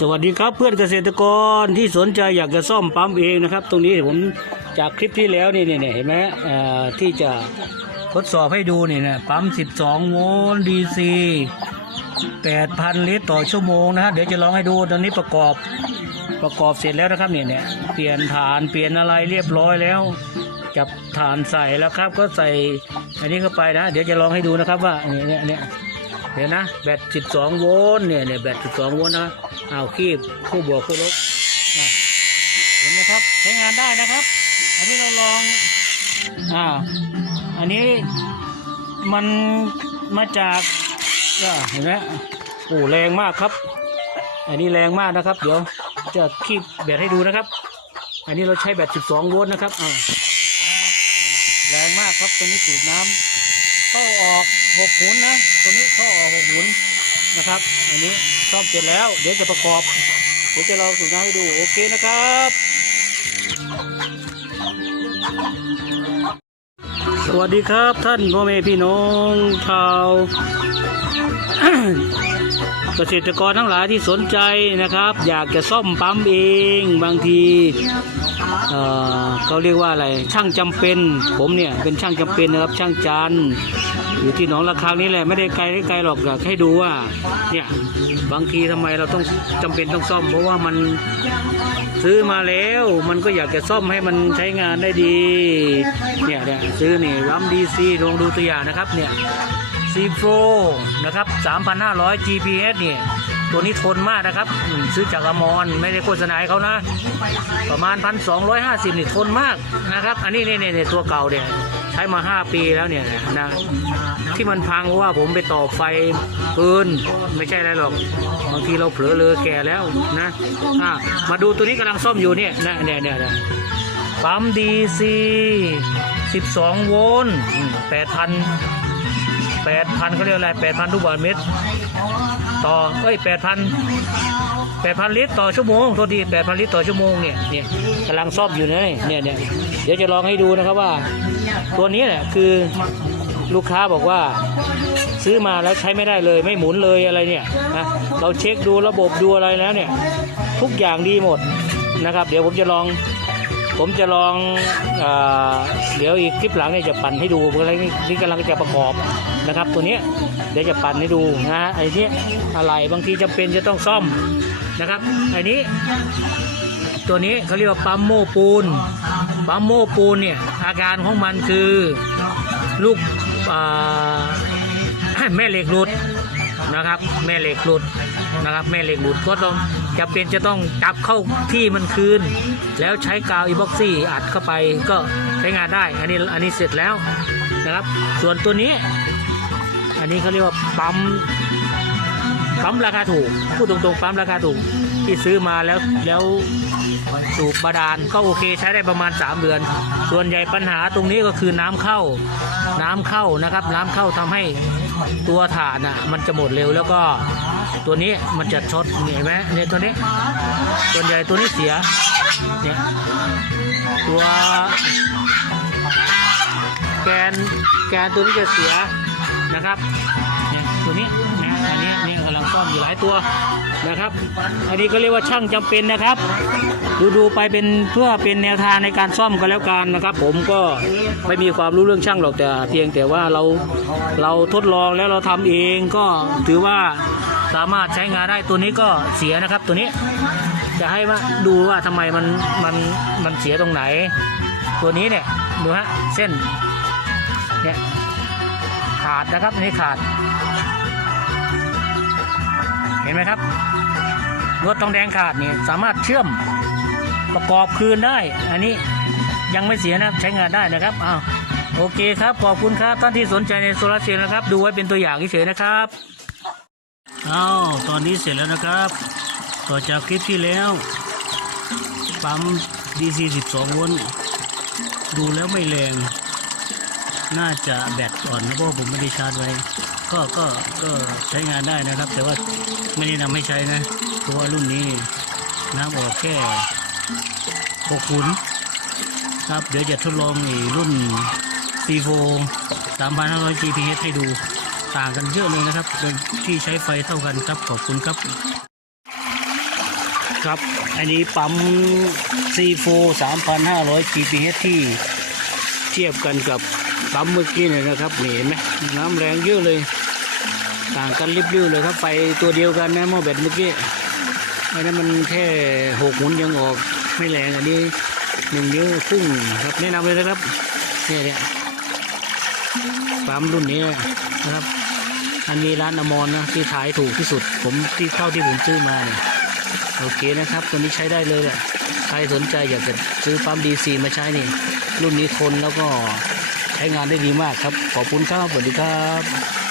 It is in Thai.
สวัสดีครับเพื่อนเกษตรกรที่สนใจอยากจะซ่อมปั๊มเองนะครับ ตรงนี้ผมจากคลิปที่แล้วนี่เนี่ยเห็นไหมเอ่อที่จะทดสอบให้ดูนี่นะปั๊ม 12 โวลต์ดีซี8,000 ลิตรต่อชั่วโมงนะฮะเดี๋ยวจะลองให้ดูตอนนี้ประกอบประกอบเสร็จแล้วนะครับเนี่ยเนี่ยเปลี่ยนฐานเปลี่ยนอะไรเรียบร้อยแล้ว จับฐานใส่แล้วครับก็ใส่อันนี้เข้าไปนะ เดี๋ยวจะลองให้ดูนะครับว่าเนี่ยเนี่ย เนี่ยเดี๋ยวนะแบต12โวลต์เนี่ยเนี่ยแบต12โวลต์นะเอาคีบคู่บวกคู่ลบเห็นไหมครับใช้งานได้นะครับ อันนี้เราลองอ่าอันนี้มันมาจากเห็นไหมโอ้แรงมากครับ อันนี้แรงมากนะครับ เดี๋ยวจะคีบแบตให้ดูนะครับ อันนี้เราใช้แบต12 โวลต์นะครับอ่าแรงมากครับตัวนี้สูบน้ำเข้าออก หกหุนนะตรงนี้เข้าออกหกหุนนะครับ อันนี้ซ่อมเสร็จแล้ว เดี๋ยวจะประกอบ เดี๋ยวจะลองสูบน้ำให้ดูโอเคนะครับ สวัสดีครับท่านพ่อแม่พี่น้องชาวเกษตรกรทั้งหลายที่สนใจนะครับ อยากจะซ่อมปั๊มเองบางทีเอ่อเขาเรียกว่าอะไรช่างจำเป็น ผมเนี่ยเป็นช่างจำเป็นนะครับช่างจันทร์ อยู่ที่หนองระฆังนี่แหละไม่ได้ไกลไม่ไกลหรอกอยากให้ดูว่า เนี่ยบางทีทำไมเราต้องจำเป็นต้องซ่อม เพราะว่ามันซื้อมาแล้ว มันก็อยากจะซ่อมให้มันใช้งานได้ดี เนี่ยเนี่ยซื้อนี่รัมดีซีลองดูตัวอย่างนะครับเนี่ยซีโฟนะครับ 3,500 GPS เนี่ยตัวนี้ทนมากนะครับ ซื้อจากอมรไม่ได้โฆษณาให้เขานะ ประมาณ 1,250นี่ทนมากนะครับ อันนี้เนี่ยเนี่ยตัวเก่าเนี่ย ใช้มา 5 ปีแล้วเนี่ยนะที่มันพังเพราะว่าผมไปต่อไฟปืนไม่ใช่อะไรหรอกบางทีเราเผลอเลอแก่แล้วนะะมาดูตัวนี้กำลังซ่อมอยู่เนี่ยนะเนี่ยเนี่ยปั๊มดีซี12 โวลต์8,000 แปดพันเขาเรียกอะไรแปดพันลูกบาศก์เมตร ต่อเอ้ยแปดพันแปดพันลิตรต่อชั่วโมงโทษทีแปดพันลิตรต่อชั่วโมงเนี่ยเนี่ยกำลังซ่อมอยู่นะเนี่ยเนี่ยเดี๋ยวจะลองให้ดูนะครับว่า ตัวนี้เนี่ยคือลูกค้าบอกว่าซื้อมาแล้วใช้ไม่ได้เลย ไม่หมุนเลยอะไรเนี่ยนะเราเช็คดูระบบดูอะไรแล้วเนี่ย ทุกอย่างดีหมดนะครับ เดี๋ยวผมจะลอง ผมจะลองเอเดี๋ยวอีกคลิปหลังเนี่ยจะปั่นให้ดูเพราะอะไรนี่กำลังจะประกอบ นะครับ ตัวนี้เดี๋ยวจะปั่นให้ดูนะไอ้นี้อะไรบางทีจำเป็นจะต้องซ่อมนะครับไอ้นี้ ตัวนี้เขาเรียกว่าปั๊มโมปูนปั๊มโมปูนเนี่ยอาการของมันคือลูกแม่เหล็กหลุดนะครับ แม่เหล็กหลุดนะครับ แม่เหล็กหลุดก็ต้องจะเป็นจะต้องจับเข้าที่มันคืน แล้วใช้กาวอีบ็อกซี่อัดเข้าไปก็ใช้งานได้ อันนี้อันนี้เสร็จแล้วนะครับ ส่วนตัวนี้ อันนี้เขาเรียกว่าปั๊มปั๊มราคาถูก พูดตรงๆปั๊มราคาถูกที่ซื้อมาแล้วแล้วสูบบาดาลก็โอเคใช้ได้ประมาณ 3 เดือน ส่วนใหญ่ปัญหาตรงนี้ก็คือน้ำเข้า น้ำเข้านะครับ น้ำเข้าทำให้ตัวถ่านอะมันจะหมดเร็วแล้วก็ตัวนี้มันจะช็อตเห็นไหมเนี่ยตัวนี้ ส่วนใหญ่ตัวนี้เสียเนี่ยตัวแกนแกนตัวนี้จะเสีย นะครับเนี่ยตัวนี้นะอันนี้นี่กำลังซ่อมอยู่หลายตัวนะครับ อันนี้ก็เรียกว่าช่างจำเป็นนะครับ ดูดูไปเป็นเพื่อเป็นแนวทางในการซ่อมกันแล้วกันนะครับ ผมก็ไม่มีความรู้เรื่องช่างหรอกแต่เพียงแต่ว่าเราเราทดลองแล้วเราทำเองก็ถือว่าสามารถใช้งานได้ตัวนี้ก็เสียนะครับตัวนี้จะให้ว่าดูว่าทำไมมันมันมันเสียตรงไหน ตัวนี้เนี่ยดูฮะเส้นเนี่ย ขาดนะครับอันนี้ขาด เห็นไหมครับลวดทองแดงขาดนี่สามารถเชื่อมประกอบคืนได้ อันนี้ยังไม่เสียนะใช้งานได้นะครับอ้าวโอเคครับขอบคุณครับท่านที่สนใจในโซลาร์เซลล์นะครับ ดูไว้เป็นตัวอย่างเฉยๆนะครับอ้าวตอนนี้เสร็จแล้วนะครับต่อจากคลิปที่แล้วปั๊ม DC 12 โวลต์ดูแล้วไม่แรง น่าจะแบตอ่อนนะเพราะผมไม่ได้ชาร์จไว้ ก็ก็ก็ใช้งานได้นะครับ แต่ว่าไม่ได้นำให้ใช้นะ เพราะว่ารุ่นนี้น้ำออกแค่หกขุนครับ เดี๋ยวจะทดลองอ้รุ่น C4 3,500 GPS ให้ดูต่างกันเยอะเลยนะครับ ที่ใช้ไฟเท่ากันครับ ขอบคุณครับ ครับ อันนี้ปั๊ม C4 3,500 pph ที่เทียบกันกับ ปั๊มเมื่อกี้เนี่ยนะครับนี่เห็นไหมน้ำแรงเยอะเลย ต่างกันริบเรียวเลยครับไฟตัวเดียวกันนะหม้อแบตเมื่อกี้อันนั้นมันแค่หกหมุนยังออกไม่แรงอันนี้หนึ่งนิ้วพุ่งครับแนะนำเลยนะครับเนี่ยเนี่ยปั๊มรุ่นนี้นะครับอันนี้ร้านอมรนะที่ขายถูกที่สุด ผมที่เท่าที่ผมซื้อมาเนี่ยโอเคนะครับ ตัวนี้ใช้ได้เลยแหละใครสนใจอยากจะซื้อปั๊มดีซีมาใช้นี่ รุ่นนี้ทนแล้วก็ ใช้งานได้ดีมากครับ ขอบคุณครับสวัสดีครับ